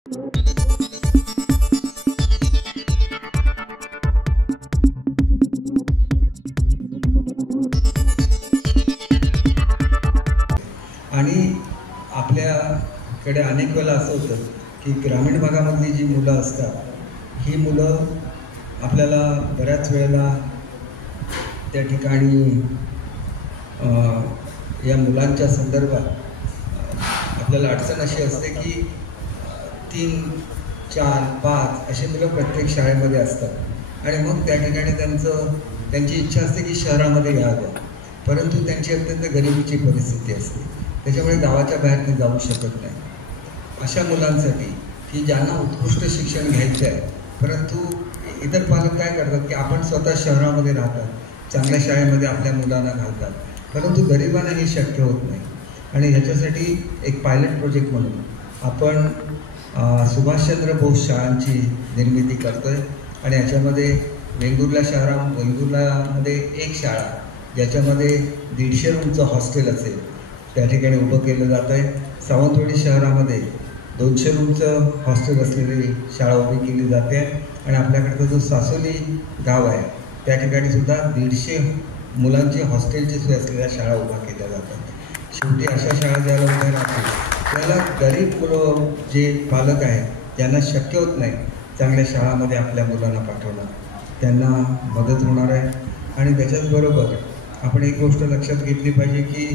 आणि आपल्याकडे अनेक वेळा असं होतं की ग्रामीण भागामधली जी मुलं असतात ही मुलं आपल्याला बऱ्याच वेळेला त्या ठिकाणी या मुलांच्या संदर्भात आपल्याला अडचण अशी असते की 3, 4, 5 असे मुलं प्रत्येक शाळेमध्ये असतात आणि मग त्या ठिकाणी त्यांची इच्छा असते की शहरामध्ये यावं, परंतु त्यांची अत्यंत गरिबीची परिस्थिती असते, त्याच्यामुळे गावाच्या बाहेर ते जाऊ शकत नाही. अशा मुलांसाठी की ज्यांना उत्कृष्ट शिक्षण घ्यायचं आहे, परंतु इतर पालक काय करतात की आपण स्वतः शहरामध्ये राहतात, चांगल्या शाळेमध्ये आपल्या मुलांना घालतात, परंतु गरिबांना हे शक्य होत नाही. आणि ह्याच्यासाठी एक पायलट प्रोजेक्ट म्हणून आपण सुभाषचंद्र बोस शाळांची निर्मिती करतोय आणि याच्यामध्ये वेंगुर्ल्यामध्ये एक शाळा ज्याच्यामध्ये 150 रूमचं हॉस्टेल असेल त्या ठिकाणी उभं केलं जात आहे. सावंतवाडी शहरामध्ये 200 रूमचं हॉस्टेल असलेली शाळा उभी केली जाते आणि आपल्याकडचा जो सासोली गाव आहे त्या ठिकाणी सुद्धा 150 मुलांची हॉस्टेलची सोय असलेल्या शाळा उभा केल्या जातात. शेवटी अशा शाळा ज्याला उभ्या राहतील त्याला गरीब मुलं जे पालक आहेत ज्यांना शक्य होत नाही चांगल्या शाळामध्ये आपल्या मुलांना पाठवणं, त्यांना मदत होणार आहे. आणि त्याच्याचबरोबर आपण एक गोष्ट लक्षात घेतली पाहिजे की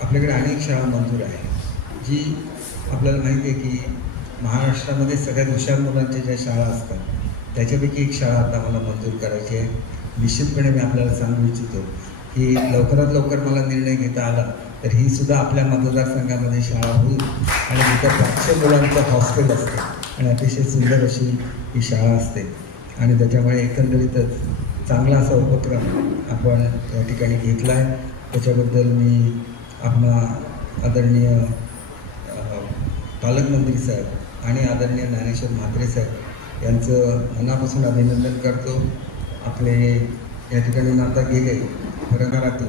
आपल्याकडे अनेक शाळा मंजूर आहे, जी आपल्याला माहिती आहे की महाराष्ट्रामध्ये सगळ्यात हुशार मुलांच्या ज्या शाळा असतात त्याच्यापैकी एक शाळा आता मला मंजूर करायची आहे. निश्चितपणे मी आपल्याला सांगू इच्छितो की लवकरात लवकर मला निर्णय घेता आला तर ही सुद्धा आपल्या मतदारसंघामध्ये शाळा होईल आणि तिथं 500 मुलांचं हॉस्टेल असते आणि अतिशय सुंदर अशी ही शाळा असते. आणि त्याच्यामुळे एकंदरीतच चांगला असा उपक्रम आपण या ठिकाणी घेतला आहे. त्याच्याबद्दल मी आपला आदरणीय पालकमंत्री साहेब आणि आदरणीय ज्ञानेश्वर म्हात्रे साहेब यांचं मनापासून अभिनंदन करतो. आपले या ठिकाणी आता गेले प्रकारातून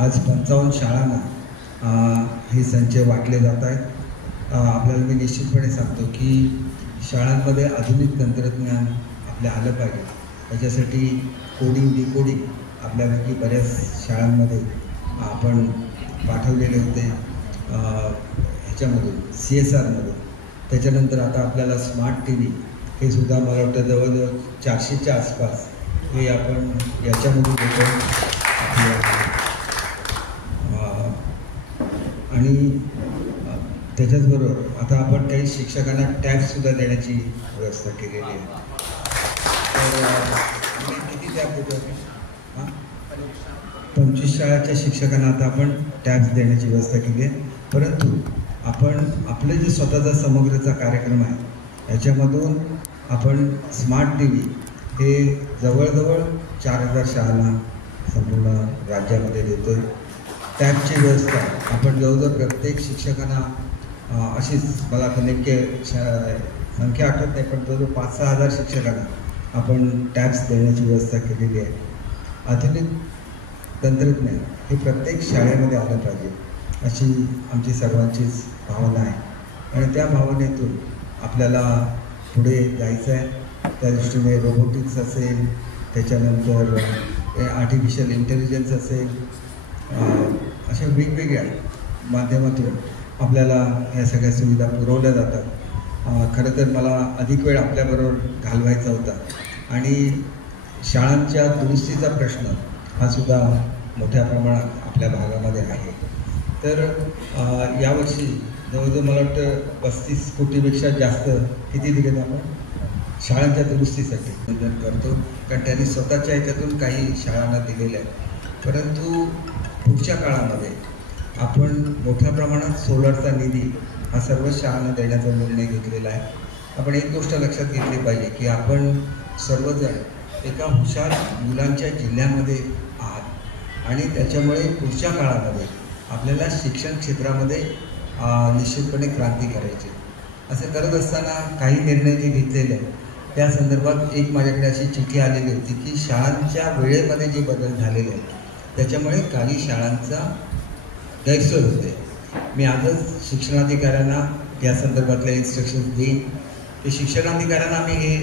आज 55 शाळांना हे संच वाटले जात आहेत. आपल्याला मी निश्चितपणे सांगतो की शाळांमध्ये आधुनिक तंत्रज्ञान आपल्या आलं पाहिजे. त्याच्यासाठी कोडिंग डिकोडिंग आपल्यापैकी बऱ्याच शाळांमध्ये आपण पाठवलेले होते ह्याच्यामधून CSRमधून. त्याच्यानंतर आता आपल्याला स्मार्ट TV हे सुद्धा मला वाटतं जवळजवळ 400च्या आसपास हे आपण याच्यामधून देतो. आणि त्याच्याचबरोबर आता आपण काही शिक्षकांना टॅबसुद्धा देण्याची व्यवस्था केलेली आहे. तर किती टॅब देतो आपण? 25 शाळाच्या शिक्षकांना आता आपण टॅब्स देण्याची व्यवस्था केली आहे. परंतु आपण आपले जे स्वतःचा समग्रचा कार्यक्रम आहे याच्यामधून आपण स्मार्ट TV हे जवळजवळ 4000 शाळांना संपूर्ण राज्यामध्ये देतो आहे. टॅबची व्यवस्था आपण जवळजवळ प्रत्येक शिक्षकांना अशीच मला आता नेमके संख्या आठवत नाही पण जवळजवळ 5-6 हजार शिक्षकांना आपण टॅब्स देण्याची व्यवस्था केलेली आहे. आधुनिक तंत्रज्ञान हे प्रत्येक शाळेमध्ये आलं पाहिजे अशी आमची सर्वांचीच भावना आहे आणि त्या भावनेतून आपल्याला पुढे जायचं आहे. त्या दृष्टीने रोबोटिक्स असेल, त्याच्यानंतर आर्टिफिशियल इंटेलिजन्स असेल, अशा वेगवेगळ्या माध्यमातून आपल्याला ह्या सगळ्या सुविधा पुरवल्या जातात. खरं तर मला अधिक वेळ आपल्याबरोबर घालवायचा होता आणि शाळांच्या दुरुस्तीचा प्रश्न हा सुद्धा मोठ्या प्रमाणात आपल्या भागामध्ये आहे. तर यावर्षी जवळजवळ मला वाटतं 35 कोटीपेक्षा जास्त किती दिलेत आपण शाळांच्या दुरुस्तीसाठी निवेदन करतो, कारण त्यांनी स्वतःच्या ह्याच्यातून काही शाळांना दिलेल्या आहेत. परंतु पुढच्या काळामध्ये आपण मोठ्या प्रमाणात सोलरचा निधी हा सर्व शाळांना देण्याचा निर्णय घेतलेला आहे. आपण एक गोष्ट लक्षात घेतली पाहिजे की आपण सर्वजण एका हुशार मुलांच्या जिल्ह्यामध्ये आहात आणि त्याच्यामुळे पुढच्या काळामध्ये आपल्याला शिक्षण क्षेत्रामध्ये निश्चितपणे क्रांती करायची. असं करत असताना काही निर्णय जे घेतलेले आहेत त्या संदर्भात एक माझ्याकडे अशी चिठ्ठी आलेली होती की शाळांच्या वेळेमध्ये जे बदल झालेले आहेत त्याच्यामुळे काही शाळांचा गैरसोय होते मी आजच शिक्षणाधिकाऱ्यांना या संदर्भातले इन्स्ट्रक्शन्स देईन की शिक्षणाधिकाऱ्यांना आम्ही हे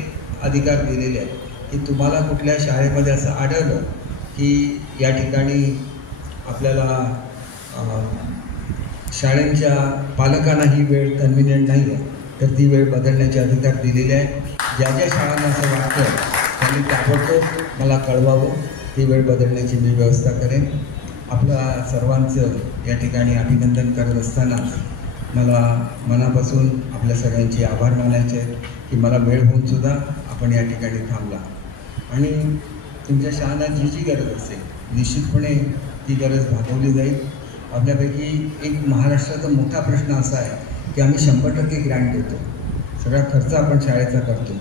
अधिकार दिलेले आहेत की तुम्हाला कुठल्या शाळेमध्ये असं आढळलं की या ठिकाणी आपल्याला शाळेच्या पालकांना ही वेळ कन्व्हिनियंट नाही आहे तर ती वेळ बदलण्याचे अधिकार दिलेले आहेत। ज्या ज्या शाळांना असं वाटतं त्यांनी ताबडतोब मला कळवावं, ती वेळ बदलण्याची मी व्यवस्था करेन। आपल्या सर्वांचं या ठिकाणी अभिनंदन करत असताना मला मनापासून आपल्या सगळ्यांचे आभार मानायचे आहेत की मला वेळ होऊन सुद्धा आपण या ठिकाणी थांबला आणि तुमच्या शाळांना जी जी गरज असेल निश्चितपणे ती गरज भागवली जाईल। आपल्यापैकी एक महाराष्ट्राचा मोठा प्रश्न असा आहे की आम्ही 100% ग्रँट देतो, सगळा खर्च आपण शाळेचा करतो,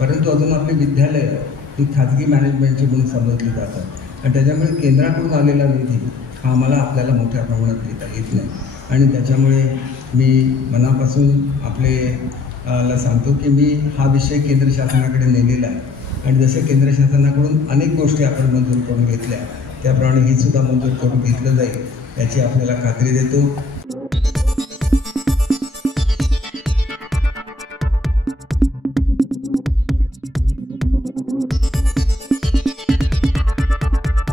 परंतु अजून आपली विद्यालयं ही खाजगी मॅनेजमेंटची म्हणून समजली जातात आणि त्याच्यामुळे केंद्राकडून आलेला निधी हा आम्हाला आपल्याला मोठ्या प्रमाणात देता येत नाही आणि त्याच्यामुळे मी मनापासून ला सांगतो की मी हा विषय केंद्र शासनाकडे नेलेला आहे आणि जसे केंद्र शासनाकडून अनेक गोष्टी आपण मंजूर करून घेतल्या त्याप्रमाणे ही सुद्धा मंजूर करून घेतलं जाईल याची आपल्याला खात्री देतो।